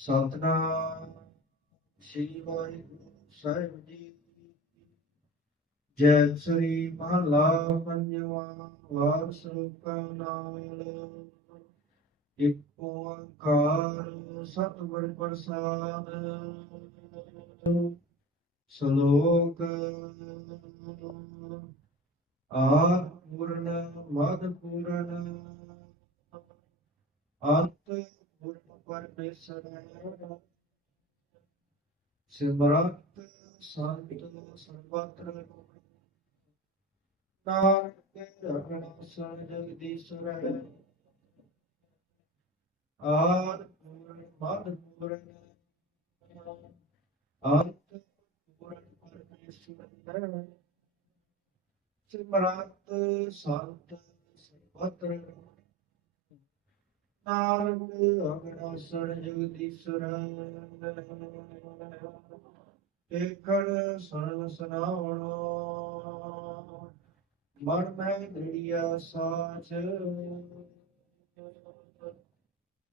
ਸਤਨਾਮ ਸ੍ਰੀ ਵਾਹਿਗੁਰੂ ਸਾਹਿਬ ਜੀ ਜੈ ਸ੍ਰੀ ਮਹਲਾ ਪੰਜਵਾ ਵਾਰ ਸਰੂਪਾਂ ਨਾਲ। ਇੱਕ ਓੰਕਾਰ ਸਤਿਗੁਰ ਪ੍ਰਸਾਦ। ਸ਼ਲੋਕ ਆਦ ਪੂਰਨ, ਮਦ ਪੂਰਨ। ਅੰਤ ਪਰਮੇਸ਼ਰ ਸਿਮਰਤ ਸੰਤ ਸਰਬਤਰ ਨਾਨਕ ਕੇ ਰਖਣਾ ਸਣ ਆਦ ਪੂਰਨ ਮਦ ਪੂਰਨ ਅੰਤ ਪੂਰਨ ਪਰਮੇਸ਼ਰ ਸਿਮਰਤ ਸੰਤ ਸਰਬਤਰ ਨਾਨਕ ਅਗਣਾ ਸਣ ਏਕੜ ਸਰਣ ਸੁਨਾਵਣੋ ਮਨ ਮੈਂ ਦ੍ਰਿੜਿਆ ਸਾਚ।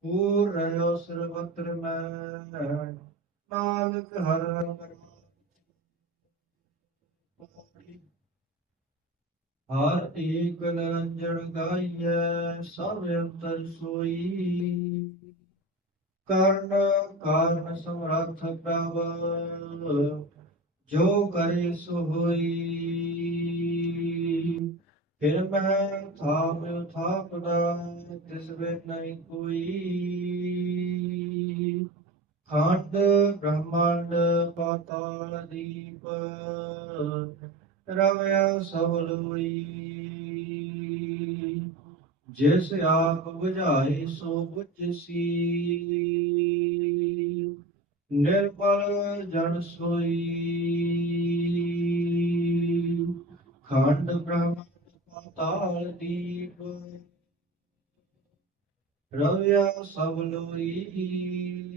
ਪੂਰ ਰਹਿਓ ਸਰਬਤਰ ਮੈਂ। ਨਾਨਕ ਹਰ ਰੰਗ ਹਰ ਏਕ ਨਿਰੰਜਨ ਗਾਈਐ, ਸਭ ਅੰਤਰ ਸੋਈ। ਕਰਨ ਕਾਰਨ ਸਮਰੱਥ ਪ੍ਰਭ, ਜੋ ਕਰੇ ਸੋ ਹੋਈ। ਫਿਰ ਮੈਂ ਥਾਮ ਥਾਪਦਾ, ਤਿਸ ਵੇ ਨਹੀਂ ਕੋਈ। ਖੰਡ ਬ੍ਰਹਮੰਡ ਪਾਤਾਲ ਦੀਪ ਰਵਿਆ ਸਭ ਲੋਈ ਜਿਸ ਆਪ ਬੁਝਾਏ ਸੋ ਬੁਝਸੀ। ਨਿਰਮਲ ਜਨ ਸੋਈ। ਖੰਡ ਬ੍ਰਹਮ ਪਾਤਾਲ ਦੀਪ। ਰਵਿਆ ਸਭ ਲੋਈ।